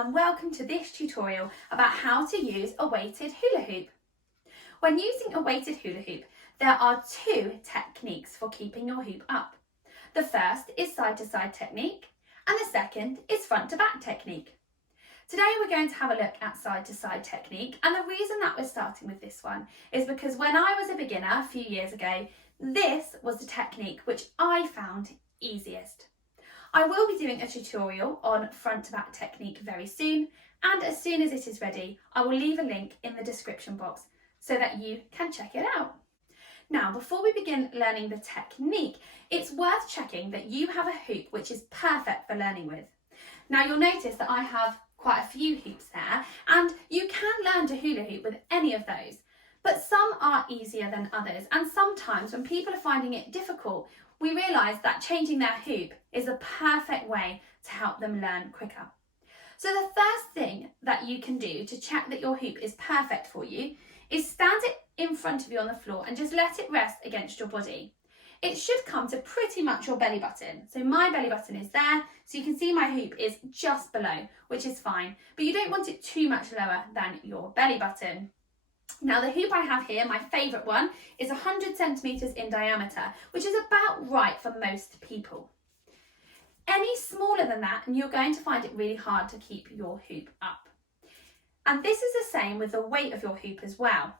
and welcome to this tutorial about how to use a weighted hula hoop. When using a weighted hula hoop, there are two techniques for keeping your hoop up. The first is side to side technique and the second is front to back technique. Today we're going to have a look at side to side technique, and the reason that we're starting with this one is because when I was a beginner a few years ago, this was the technique which I found easiest. I will be doing a tutorial on front to back technique very soon, and as soon as it is ready, I will leave a link in the description box so that you can check it out. Now, before we begin learning the technique, it's worth checking that you have a hoop which is perfect for learning with. Now, you'll notice that I have quite a few hoops there, and you can learn to hula hoop with any of those, but some are easier than others, and sometimes when people are finding it difficult, we realise that changing their hoop is a perfect way to help them learn quicker. So the first thing that you can do to check that your hoop is perfect for you is stand it in front of you on the floor and just let it rest against your body. It should come to pretty much your belly button. So my belly button is there, so you can see my hoop is just below, which is fine, but you don't want it too much lower than your belly button. Now the hoop I have here, my favourite one, is 100 centimetres in diameter, which is about right for most people. Any smaller than that and you're going to find it really hard to keep your hoop up. And this is the same with the weight of your hoop as well.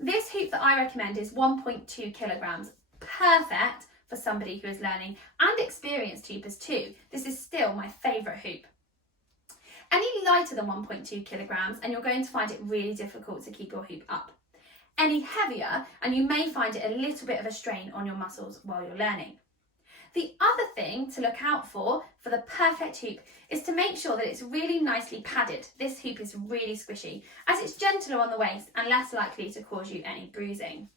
This hoop that I recommend is 1.2 kilograms, perfect for somebody who is learning, and experienced hoopers too. This is still my favourite hoop. Any lighter than 1.2 kilograms and you're going to find it really difficult to keep your hoop up. Any heavier and you may find it a little bit of a strain on your muscles while you're learning. The other thing to look out for the perfect hoop is to make sure that it's really nicely padded. This hoop is really squishy as it's gentler on the waist and less likely to cause you any bruising.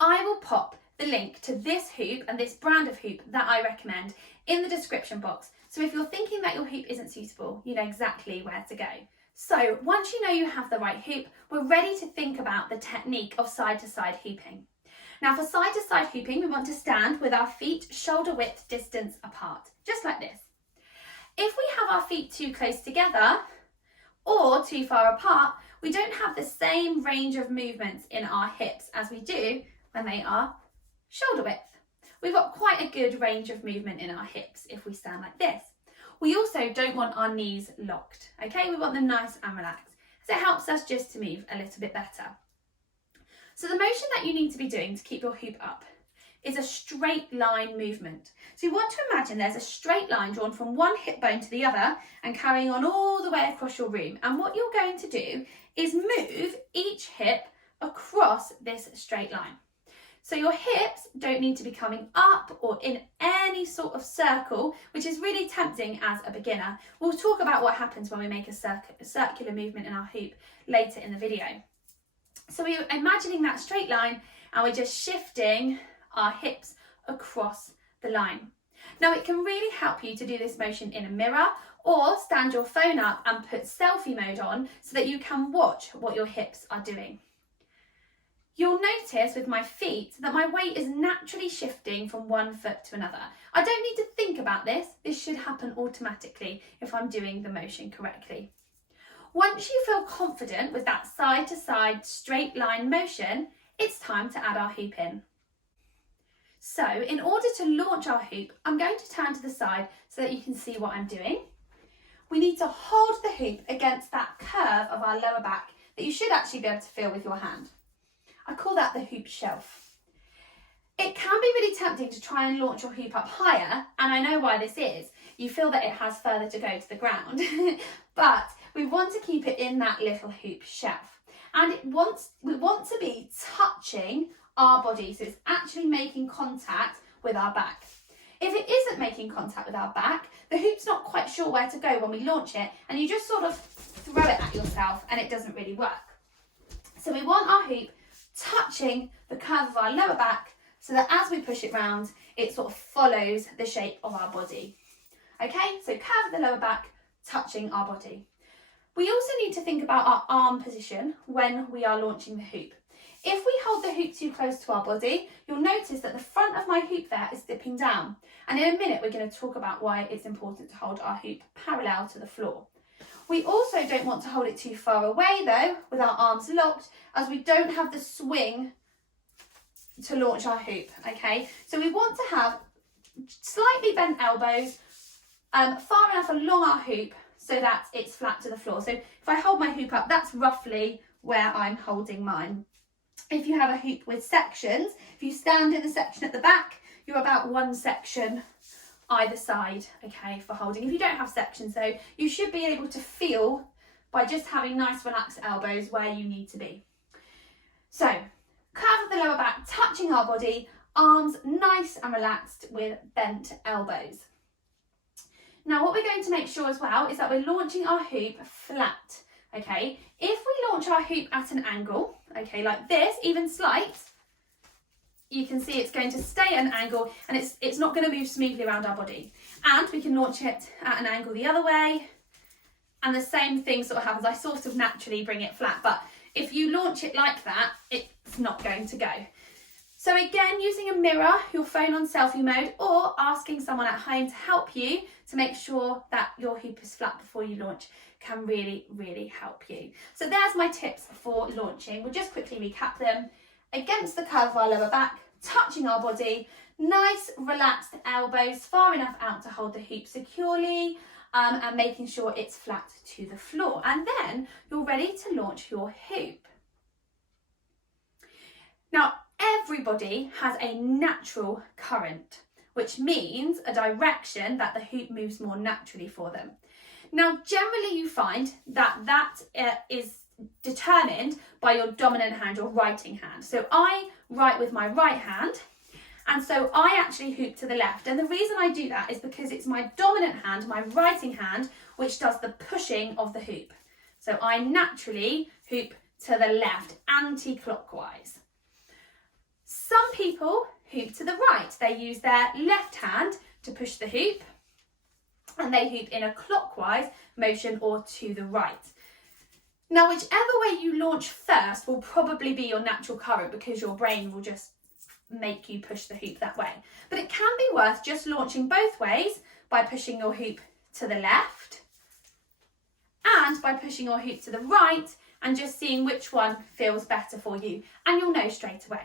I will pop the link to this hoop and this brand of hoop that I recommend in the description box. So if you're thinking that your hoop isn't suitable, you know exactly where to go. So once you know you have the right hoop, we're ready to think about the technique of side to side hooping. Now for side to side hooping, we want to stand with our feet shoulder width distance apart, just like this. If we have our feet too close together or too far apart, we don't have the same range of movements in our hips as we do when they are shoulder width. We've got quite a good range of movement in our hips if we stand like this. We also don't want our knees locked, okay? We want them nice and relaxed, so it helps us just to move a little bit better. So the motion that you need to be doing to keep your hoop up is a straight line movement. So you want to imagine there's a straight line drawn from one hip bone to the other and carrying on all the way across your room. And what you're going to do is move each hip across this straight line. So your hips don't need to be coming up or in any sort of circle, which is really tempting as a beginner. We'll talk about what happens when we make a circular movement in our hoop later in the video. So we're imagining that straight line and we're just shifting our hips across the line. Now it can really help you to do this motion in a mirror or stand your phone up and put selfie mode on so that you can watch what your hips are doing. You'll notice with my feet that my weight is naturally shifting from one foot to another. I don't need to think about this. This should happen automatically if I'm doing the motion correctly. Once you feel confident with that side to side straight line motion, it's time to add our hoop in. So in order to launch our hoop, I'm going to turn to the side so that you can see what I'm doing. We need to hold the hoop against that curve of our lower back that you should actually be able to feel with your hand. I call that the hoop shelf. It can be really tempting to try and launch your hoop up higher, and I know why this is. You feel that it has further to go to the ground, but we want to keep it in that little hoop shelf. And we want to be touching our body, so it's actually making contact with our back. If it isn't making contact with our back, the hoop's not quite sure where to go when we launch it, and you just sort of throw it at yourself and it doesn't really work. So we want our hoop touching the curve of our lower back so that as we push it round, it sort of follows the shape of our body. Okay, so curve of the lower back, touching our body. We also need to think about our arm position when we are launching the hoop. If we hold the hoop too close to our body, you'll notice that the front of my hoop there is dipping down. And in a minute, we're going to talk about why it's important to hold our hoop parallel to the floor. We also don't want to hold it too far away though, with our arms locked, as we don't have the swing to launch our hoop, okay? So we want to have slightly bent elbows, far enough along our hoop so that it's flat to the floor. So if I hold my hoop up, that's roughly where I'm holding mine. If you have a hoop with sections, if you stand in the section at the back, you're about one section either side, okay, for holding. If you don't have sections though, you should be able to feel by just having nice relaxed elbows where you need to be. So, curve of the lower back touching our body, arms nice and relaxed with bent elbows. Now what we're going to make sure as well is that we're launching our hoop flat, okay? If we launch our hoop at an angle, okay, like this, even slight, you can see it's going to stay at an angle and it's not going to move smoothly around our body. And we can launch it at an angle the other way, and the same thing sort of happens. I sort of naturally bring it flat, but if you launch it like that, it's not going to go. So again, using a mirror, your phone on selfie mode, or asking someone at home to help you to make sure that your hoop is flat before you launch can really, really help you. So there's my tips for launching. We'll just quickly recap them. Against the curve of our lower back, touching our body, nice relaxed elbows far enough out to hold the hoop securely, and making sure it's flat to the floor. And then you're ready to launch your hoop. Now, everybody has a natural current, which means a direction that the hoop moves more naturally for them. Now, generally you find that is determined by your dominant hand, your writing hand. So I write with my right hand, and so I actually hoop to the left. And the reason I do that is because it's my dominant hand, my writing hand, which does the pushing of the hoop. So I naturally hoop to the left, anti-clockwise. Some people hoop to the right. They use their left hand to push the hoop, and they hoop in a clockwise motion or to the right. Now, whichever way you launch first will probably be your natural current, because your brain will just make you push the hoop that way. But it can be worth just launching both ways by pushing your hoop to the left and by pushing your hoop to the right, and just seeing which one feels better for you, and you'll know straight away.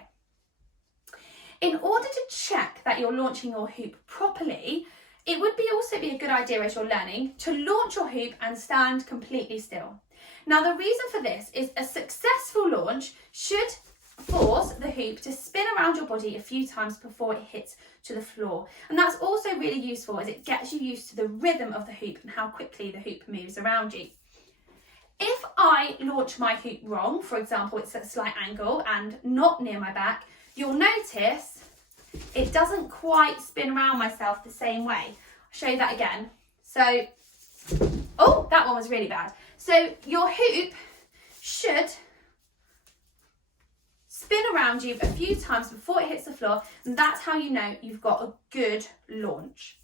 In order to check that you're launching your hoop properly, it would also be a good idea as you're learning to launch your hoop and stand completely still. Now, the reason for this is a successful launch should force the hoop to spin around your body a few times before it hits to the floor. And that's also really useful as it gets you used to the rhythm of the hoop and how quickly the hoop moves around you. If I launch my hoop wrong, for example, it's at a slight angle and not near my back, you'll notice it doesn't quite spin around myself the same way. I'll show you that again. So, oh, that one was really bad. So your hoop should spin around you a few times before it hits the floor, and that's how you know you've got a good launch.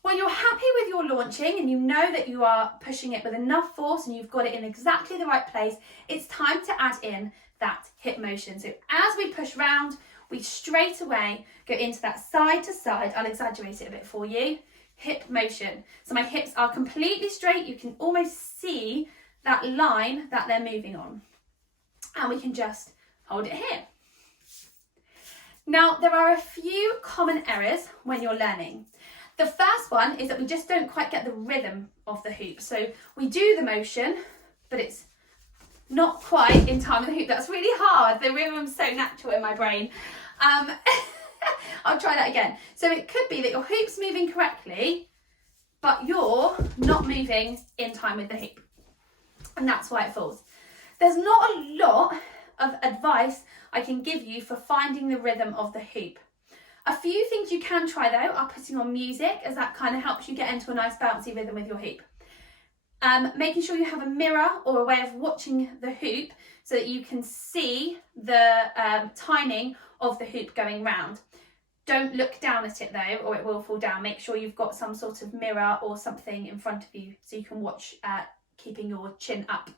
When you're happy with your launching and you know that you are pushing it with enough force and you've got it in exactly the right place, it's time to add in that hip motion. So as we push round, we straight away go into that side to side. I'll exaggerate it a bit for you. Hip motion. So my hips are completely straight. You can almost see that line that they're moving on. And we can just hold it here. Now, there are a few common errors when you're learning. The first one is that we just don't quite get the rhythm of the hoop. So we do the motion, but it's not quite in time with the hoop. That's really hard. The rhythm's so natural in my brain. I'll try that again. So it could be that your hoop's moving correctly, but you're not moving in time with the hoop. And that's why it falls. There's not a lot of advice I can give you for finding the rhythm of the hoop. A few things you can try though are putting on music, as that kind of helps you get into a nice bouncy rhythm with your hoop. Making sure you have a mirror or a way of watching the hoop so that you can see the timing of the hoop going round. Don't look down at it though, or it will fall down. Make sure you've got some sort of mirror or something in front of you so you can watch keeping your chin up.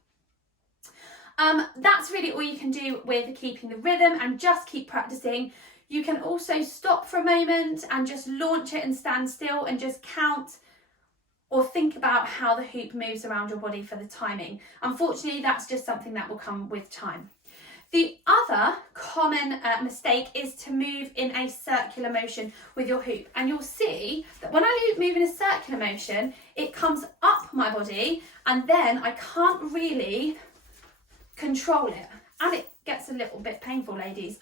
That's really all you can do with keeping the rhythm, and just keep practicing. You can also stop for a moment and just launch it and stand still and just count or think about how the hoop moves around your body for the timing. Unfortunately, that's just something that will come with time. The other common mistake is to move in a circular motion with your hoop. And you'll see that when I move in a circular motion, it comes up my body and then I can't really control it. And it gets a little bit painful, ladies.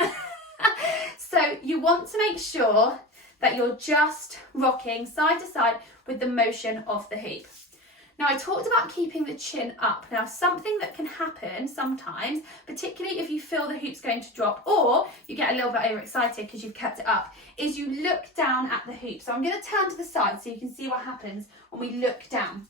So you want to make sure that you're just rocking side to side with the motion of the hoop. Now, I talked about keeping the chin up. Now, something that can happen sometimes, particularly if you feel the hoop's going to drop or you get a little bit overexcited because you've kept it up, is you look down at the hoop. So I'm going to turn to the side so you can see what happens when we look down.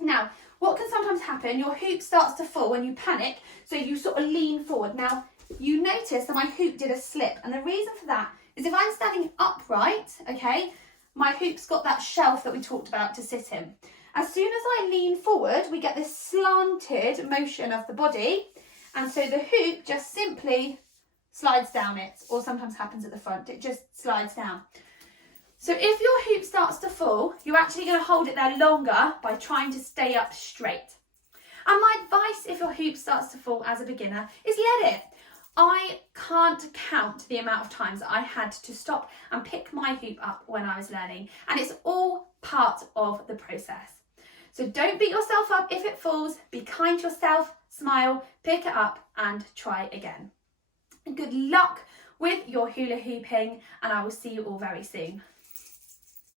Now, what can sometimes happen, your hoop starts to fall when you panic, so you sort of lean forward. Now, you notice that my hoop did a slip, and the reason for that is if I'm standing upright, okay, my hoop's got that shelf that we talked about to sit in. As soon as I lean forward, we get this slanted motion of the body, and so the hoop just simply slides down it, or sometimes happens at the front, it just slides down. So if your hoop starts to fall, you're actually going to hold it there longer by trying to stay up straight. And my advice if your hoop starts to fall as a beginner is let it. I can't count the amount of times that I had to stop and pick my hoop up when I was learning, and it's all part of the process. So don't beat yourself up if it falls, be kind to yourself, smile, pick it up and try again. And good luck with your hula hooping, and I will see you all very soon.